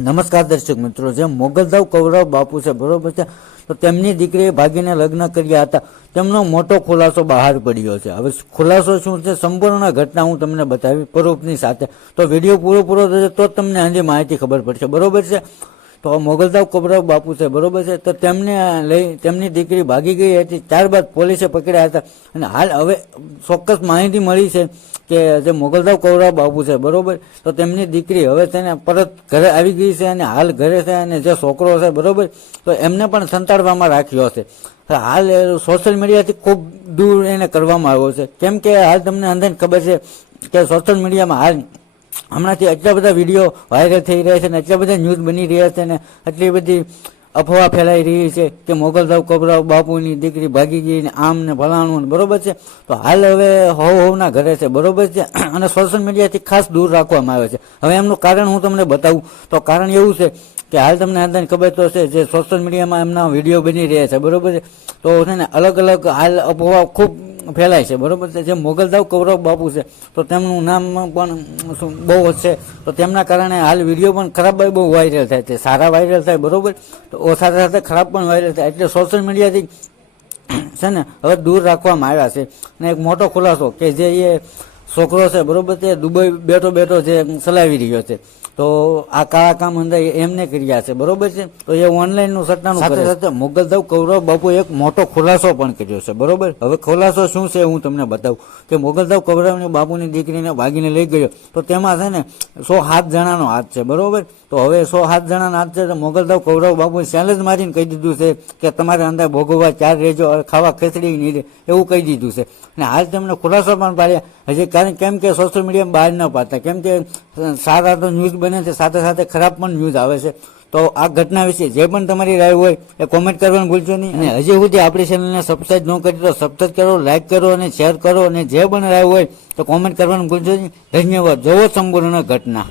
નમસ્કાર દર્શક મિત્રો, જેમ મોગલદાવ કૌરવ બાપુ છે, બરોબર છે? તો તેમની દીકરીએ ભાગીને લગ્ન કર્યા હતા. તેમનો મોટો ખુલાસો બહાર પડ્યો છે. હવે ખુલાસો શું છે? સંપૂર્ણ ઘટના હું તમને બતાવી પરોપની સાથે. તો વીડિયો પૂરો પૂરો થશે તો જ તમને આજે માહિતી ખબર પડશે. બરોબર છે? તો મોગલદાવ કોબરાવ બાપુ છે, બરોબર છે? તો તેમને લઈ, તેમની દીકરી ભાગી ગઈ હતી. ત્યારબાદ પોલીસે પકડ્યા હતા. અને હાલ હવે ચોક્કસ માહિતી મળી છે કે જે મોગલદાવ કૌરવ બાપુ છે, બરોબર? તો તેમની દીકરી હવે તેને પરત ઘરે આવી ગઈ છે અને હાલ ઘરે છે અને જે છોકરો છે, બરોબર? તો એમને પણ સંતાડવામાં રાખ્યો છે. હાલ સોશિયલ મીડિયાથી ખૂબ દૂર એને કરવામાં આવ્યો છે. કેમ કે હાલ તમને અંદર ખબર છે કે સોશિયલ મીડિયામાં હાલ હમણાંથી એટલા બધા વીડિયો વાયરલ થઈ રહ્યા છે ને એટલા બધા ન્યૂઝ બની રહ્યા છે ને એટલી બધી અફવા ફેલાઈ રહી છે કે મોગલદાવ કબરાવ બાપુની દીકરી ભાગી ગઈ ને આમ ને ભલાણું બરોબર છે. તો હાલ હવે હોવ હોવના ઘરે છે, બરોબર છે. અને સોશિયલ મીડિયાથી ખાસ દૂર રાખવામાં આવે છે. હવે એમનું કારણ હું તમને બતાવું. તો કારણ એવું છે કે હાલ તમને અંદાજ ખબર તો છે જે સોશિયલ મીડિયામાં એમના વીડિયો બની રહ્યા છે, બરોબર છે. તો છે ને અલગ અલગ હાલ અફવા ખૂબ ફેલાય છે. બરોબર છે? જે મોગલદાવ કૌરવ બાપુ છે, તો તેમનું નામ પણ બહુ છે. તો તેમના કારણે હાલ વીડિયો પણ ખરાબ બહુ વાયરલ થાય છે. સારા વાયરલ થાય, બરોબર? તો સાથે સાથે ખરાબ પણ વાયરલ થાય. એટલે સોશિયલ મીડિયાથી છે ને, હવે દૂર રાખવામાં આવ્યા છે. અને એક મોટો ખુલાસો કે જે એ છોકરો છે બરોબર તે દુબઈ બેઠો બેઠો છે ચલાવી રહ્યો છે. તો આ કાળા કામ અંદર એમને કર્યા છે બરોબર છે? તો એ ઓનલાઈનનું સટ્ટાનું સાથે સાથે મોગલદેવ કૌરવ બાપુ એક મોટો ખુલાસો પણ કર્યો છે બરોબર? હવે ખુલાસો શું છે હું તમને બતાવું. કે મોગલદેવ કૌરવની બાપુની દીકરીને ભાગીને લઈ ગયો. તો તેમાં છે ને સો સાત જણાનો હાથ છે બરોબર? તો હવે સો સાત જણાનો હાથ છે તો મોગલદેવ કૌરવ બાપુ જ મારીને કહી દીધું છે કે તમારે અંદર ભોગવવા ચાર રેજો ખાવા ખસડી નહીં રહે એવું કહી દીધું છે. અને હાલ તેમને ખુલાસો પણ પાડ્યા. હજી કારણ કેમ કે સોશિયલ મીડિયામાં બહાર ન પાડતા. કેમ કે સારા તો ન્યૂઝ બને છે, સાથે સાથે ખરાબ પણ ન્યૂઝ આવે છે. તો આ ઘટના વિશે જે પણ તમારી રાય હોય એ કોમેન્ટ કરવાનું ભૂલશો નહીં. અને હજી સુધી આપણી ચેનલને સબસ્ક્રાઈબ ન કરી તો સબસ્ક્રાઈબ કરો લાઇક કરો અને શેર કરો. અને જે પણ રાય હોય તો કોમેન્ટ કરવાનું ભૂલશો નહીં. ધન્યવાદ. જોવો સંપૂર્ણ ઘટના.